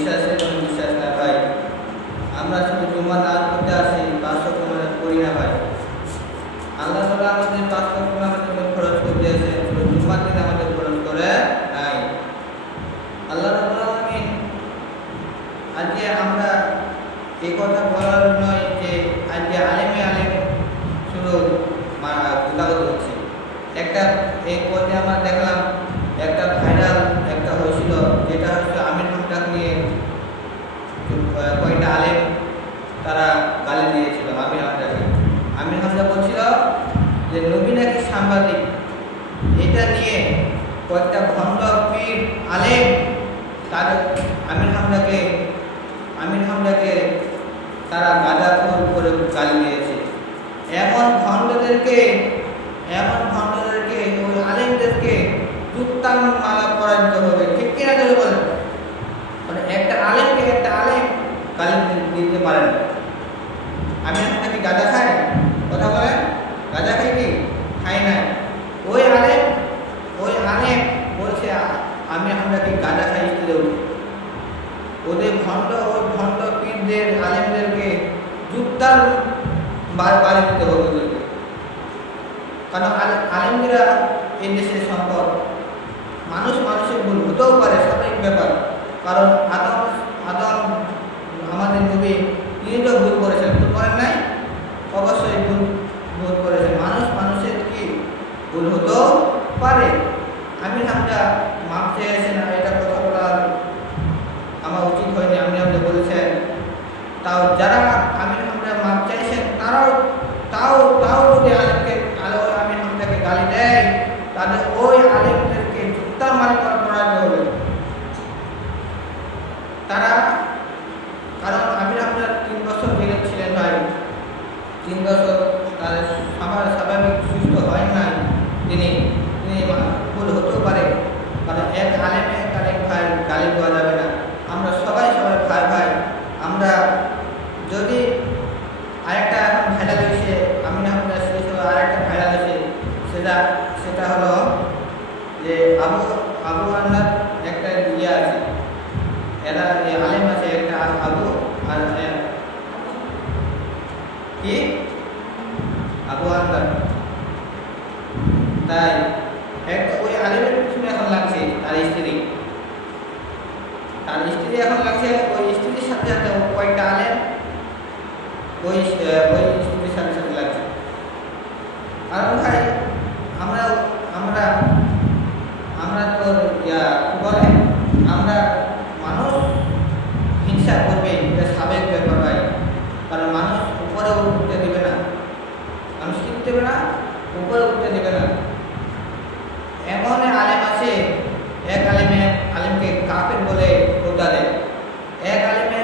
বিশ্বাসের কোনো বিশ্বাস না ভাই। আমরা শুধু জুম্মা নামাজ পড়তে আসি, 5 ওয়াক্ত নামাজ পড়ি না ভাই। আল্লাহ তাআলা আমাদের 5 ওয়াক্ত নামাজ খরচ করে দিয়েছেন, শুধু জুম্মার দিন আমাদের খরচ করে নাই। আল্লাহ রাব্বুল আলামিন আজকে আমরা এই কথা বলার নয় যে আজকে আলেম শুধু গুলাগত হচ্ছে। একটা এই পথে আমরা দেখলাম একটা ভাইরাল একটা হয়েছিল, যেটা হচ্ছে আমির হামজাকে নিয়ে কয়েকটা আলেম তারা গালি দিয়েছিল আমির হামজাকে। আমির হামজা বলছিল যে নবী নাকি সাংবাদিক। এটা নিয়ে কয়েকটা ভণ্ড পীর আলেম তাদের আমির হামজাকে তারা গাঁজাখোর করে গালি দিয়েছে। এমন ভণ্ডদেরকে ওই আলেমদেরকে জুতার মালা পরাইতে হবে, ঠিক কিনা যদি বলেন? মানে একটা আলেম গালি দিতে পারেন। আমির হামজা কি গাঁজা খায়? কথা বলেন, গাঁজা খায় কি? খায় নাই। ওই আলেম বলছে আমির হামজা কি গাঁজা খাই স্ত্রী উঠে। ওই ভণ্ড পীরদের আলেমদেরকে জুতার বাড়ি দিতে হবে ওদেরকে। কারণ আলেমরা এই দেশের সম্পদ। মানুষের ভুল হতেও পারে, স্বাভাবিক ব্যাপার। কারণ আদম আমাদের নবী, তিনি তো ভুল করেছেন, ভুল করেন নাই? অবশ্যই ভুল করেছেন। মানুষের কি ভুল হতেও পারে। আমির হামজা মাপ চেয়েছেন, এটা কথা বলার আমার উচিত হয়নি। আমির হামজা বলেছেন, তাও যারা আমির হামজা মাপ চাইছেন তাও যদি আমির হামজাকে গালি দেয়, তাদের ওই আলেমদেরকে জুতার মালা পরাতে হবে। কারণ আমির হামজা 3 বছর জেলে ছিলেন ভাই। 3 বছর তাদের স্বাভাবিক সুস্থ হয় নাই। তিনি ভুল হতেও পারে। কারণ এক আলেম ভাই গালি দেওয়া যাবে না। আমরা সবাই ভাই। আমরা যদি আরেকটা এখন ভাইরাল হয়েছে, আমির হামজা শেষ হলো, আরেকটা ভাইরাল হয়েছে, সেটা হলো যে আবু আন্নার একটা ইয়ে আছে, এরা আলেম আছে একটা আবু আন্নার। তাই একটা ওই আলেমের পিছনে এখন লাগছে তার স্ত্রী এখন লাগছে। ওই স্ত্রীর সাথে কয়েকটা আলেম ওই স্ত্রীর সাথে লাগছে। আর ভাই আমরা তো কি বলে, আমরা মানুষ হিংসা করবে, এটা স্বাভাবিক ব্যাপার ভাই। কারণ মানুষ উপরে উঠতে দেবে না, মানুষ কি দেবে না, উপরে উঠতে দেবে না। এমন আলেম আছে, এক আলেমকে কাফের বলে ফতোয়া দেয়, এক আলেমকে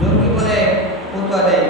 জঙ্গি বলে ফতোয়া দেয়।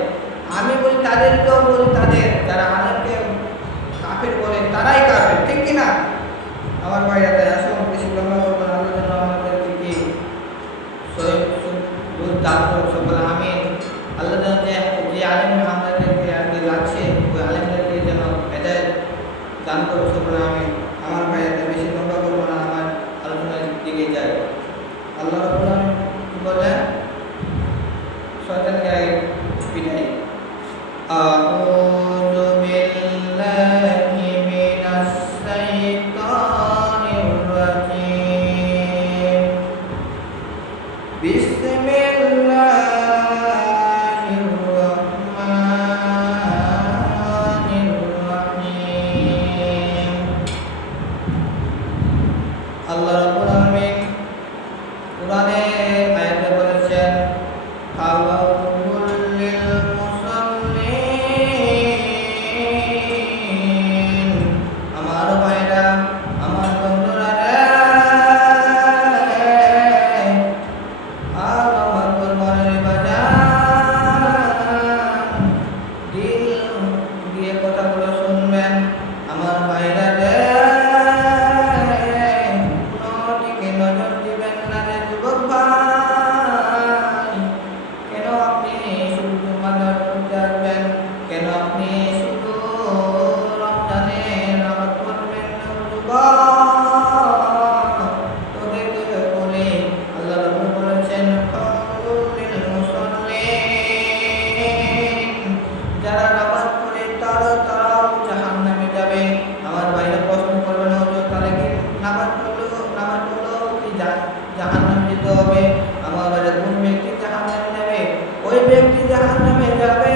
জাহান্নামে যেতে হবে। আমার বাড়ি কোন ব্যক্তি জাহান্নামে যাবে? ওই ব্যক্তি জাহান্নামে যাবে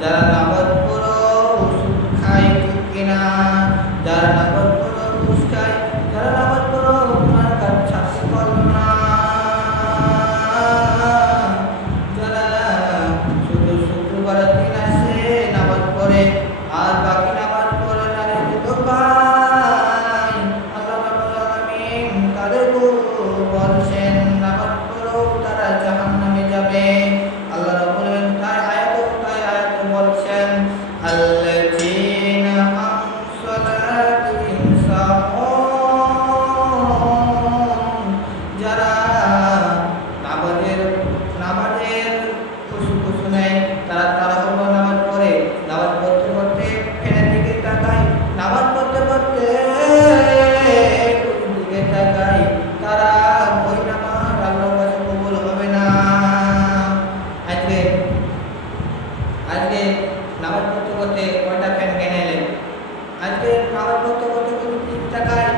যারা নামাজ পড়ো ওষুধ খায়, ঠিক কিনা? যারা নামাজ পড়ো ঘুষ খায়, যারা নামাজ পড়ো গুনার কাজ ছাড়তে পারলো না, যারা শুধু শুক্রবারের দিন আসে নামাজ পড়ে আর বাকি নামাজ পড়ে না, রে তো ভাই আল্লাহ রাব্বুল আলামিন তাদেরকে বলছেন নামাজ পড়ো তারা জাহান্নামে যাবে। আল্লাহ রাব্বুল আলামিন তাই আয়াতে বলছেন আল্লাযীনা আন সালাতিহিম সাহুন, যারা নামাজের খুশু নেয়, তারা তাড়াহুড়ো নামাজ পড়ে, নামাজ পড়তে পড়তে ফ্যানের দিকে তাকায়, নামাজ পড়তে পড়তে কোন দিকে তাকায়, তারা ওই নামাজ আল্লাহর কাছে কবুল হবে না। আজকে নামাজ পড়তে পড়তে কয়টা ফ্যান কিনে এলেন? আজকে নামাজ পড়তে পড়তে কোন দিকে তাকায়,